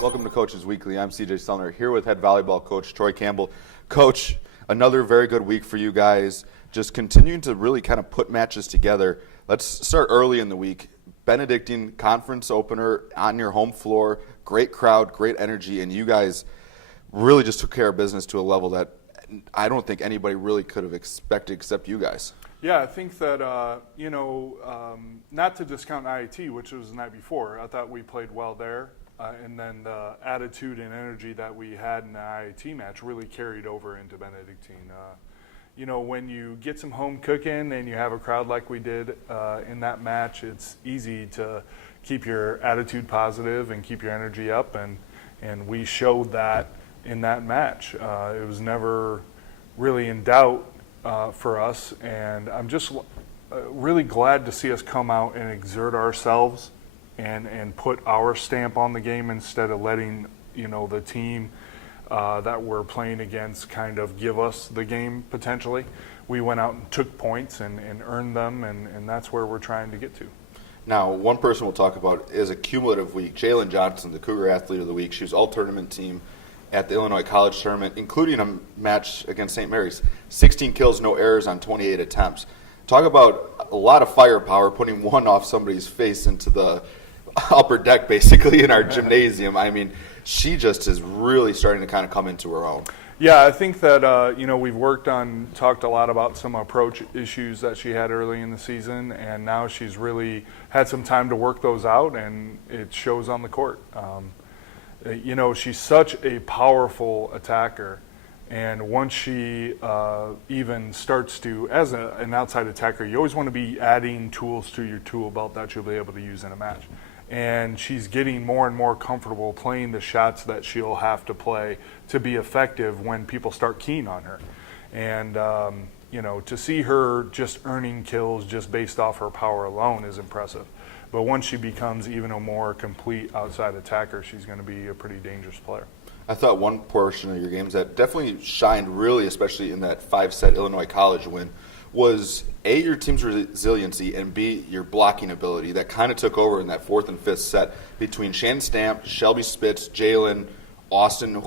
Welcome to Coaches Weekly. I'm CJ Sellner here with head volleyball coach Troy Campbell. Coach, another very good week for you guys. Just continuing to really kind of put matches together. Let's start early in the week. Benedictine conference opener on your home floor. Great crowd, great energy, and you guys really just took care of business to a level that I don't think anybody really could have expected except you guys. Yeah, I think that, not to discount IIT, which was the night before. I thought we played well there. And then the attitude and energy that we had in the IIT match really carried over into Benedictine. When you get some home cooking and you have a crowd like we did in that match, it's easy to keep your attitude positive and keep your energy up. And we showed that in that match. It was never really in doubt for us. And I'm just really glad to see us come out and exert ourselves and put our stamp on the game instead of letting the team that we're playing against kind of give us the game potentially. We went out and took points and earned them, and that's where we're trying to get to. Now, one person we'll talk about is a cumulative week. Jalen Johnson, the Cougar Athlete of the Week. She was all-tournament team at the Illinois College Tournament, including a match against St. Mary's. 16 kills, no errors on 28 attempts. Talk about a lot of firepower, putting one off somebody's face into the upper deck basically in our gymnasium. I mean, she just is really starting to kind of come into her own. Yeah, I think that, we've talked a lot about some approach issues that she had early in the season, and now she's really had some time to work those out, and it shows on the court. She's such a powerful attacker, and once she even starts to, as an outside attacker, you always want to be adding tools to your tool belt that you'll be able to use in a match. And she's getting more and more comfortable playing the shots that she'll have to play to be effective when people start keying on her. And, to see her just earning kills just based off her power alone is impressive. But once she becomes even a more complete outside attacker, she's going to be a pretty dangerous player. I thought one portion of your games that definitely shined really, especially in that 5-set Illinois College win, was A, your team's resiliency, and B, your blocking ability that kind of took over in that 4th and 5th set between Shannon Stamp, Shelby Spitz, Jalen, Austin,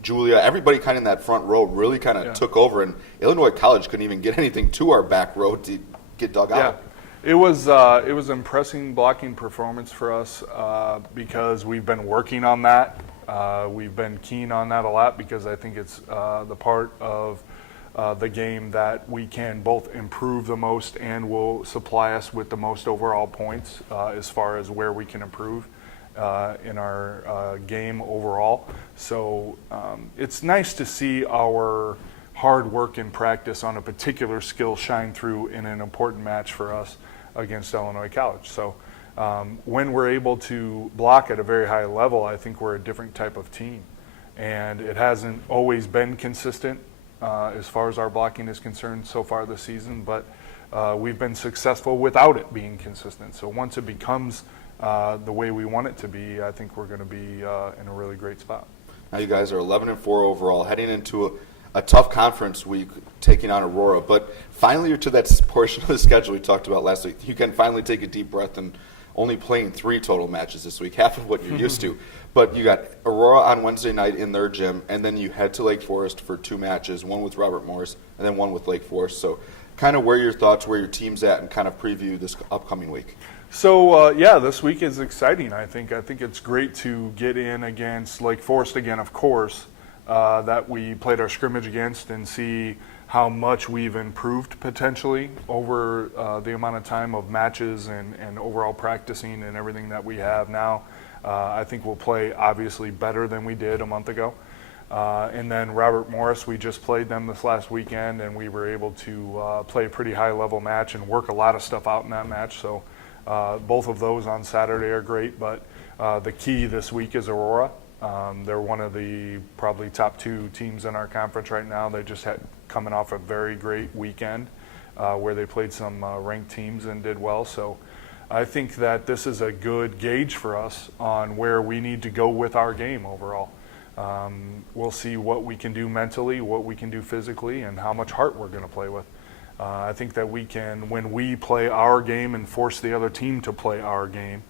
Julia, everybody kind of in that front row really kind of took over, and Illinois College couldn't even get anything to our back row to get dug out. It was an impressive blocking performance for us because we've been working on that. We've been keen on that a lot because I think it's the part of the game that we can both improve the most and will supply us with the most overall points as far as where we can improve in our game overall. So it's nice to see our hard work and practice on a particular skill shine through in an important match for us against Illinois College. So when we're able to block at a very high level, I think we're a different type of team. And it hasn't always been consistent as far as our blocking is concerned so far this season, but we've been successful without it being consistent. So once it becomes the way we want it to be, I think we're going to be in a really great spot. Now you guys are 11-4 overall, heading into a tough conference week, taking on Aurora. But finally, you're to that portion of the schedule we talked about last week. You can finally take a deep breath and only playing 3 total matches this week, half of what you're used to. But you got Aurora on Wednesday night in their gym, and then you head to Lake Forest for 2 matches, one with Robert Morris and then one with Lake Forest. So kind of where your thoughts, where your team's at, and kind of preview this upcoming week. So, this week is exciting, I think. I think it's great to get in against Lake Forest again, of course, that we played our scrimmage against and see how much we've improved potentially over the amount of time of matches and overall practicing and everything that we have now. I think we'll play obviously better than we did a month ago. And then Robert Morris, we just played them this last weekend, and we were able to play a pretty high-level match and work a lot of stuff out in that match. So both of those on Saturday are great, but the key this week is Aurora. They're one of the probably top 2 teams in our conference right now. They just had coming off a very great weekend where they played some ranked teams and did well. So I think that this is a good gauge for us on where we need to go with our game overall. We'll see what we can do mentally, what we can do physically, and how much heart we're going to play with. I think that we can, when we play our game and force the other team to play our game,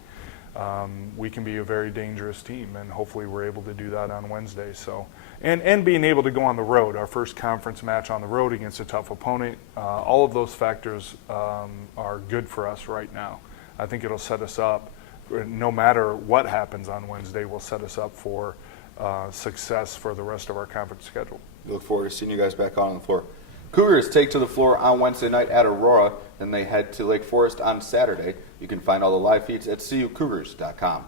we can be a very dangerous team, and hopefully we're able to do that on Wednesday. So, and being able to go on the road, our first conference match on the road against a tough opponent, all of those factors are good for us right now. I think it'll set us up, no matter what happens on Wednesday, will set us up for success for the rest of our conference schedule. We look forward to seeing you guys back on the floor. Cougars take to the floor on Wednesday night at Aurora, then they head to Lake Forest on Saturday. You can find all the live feeds at cucougars.com.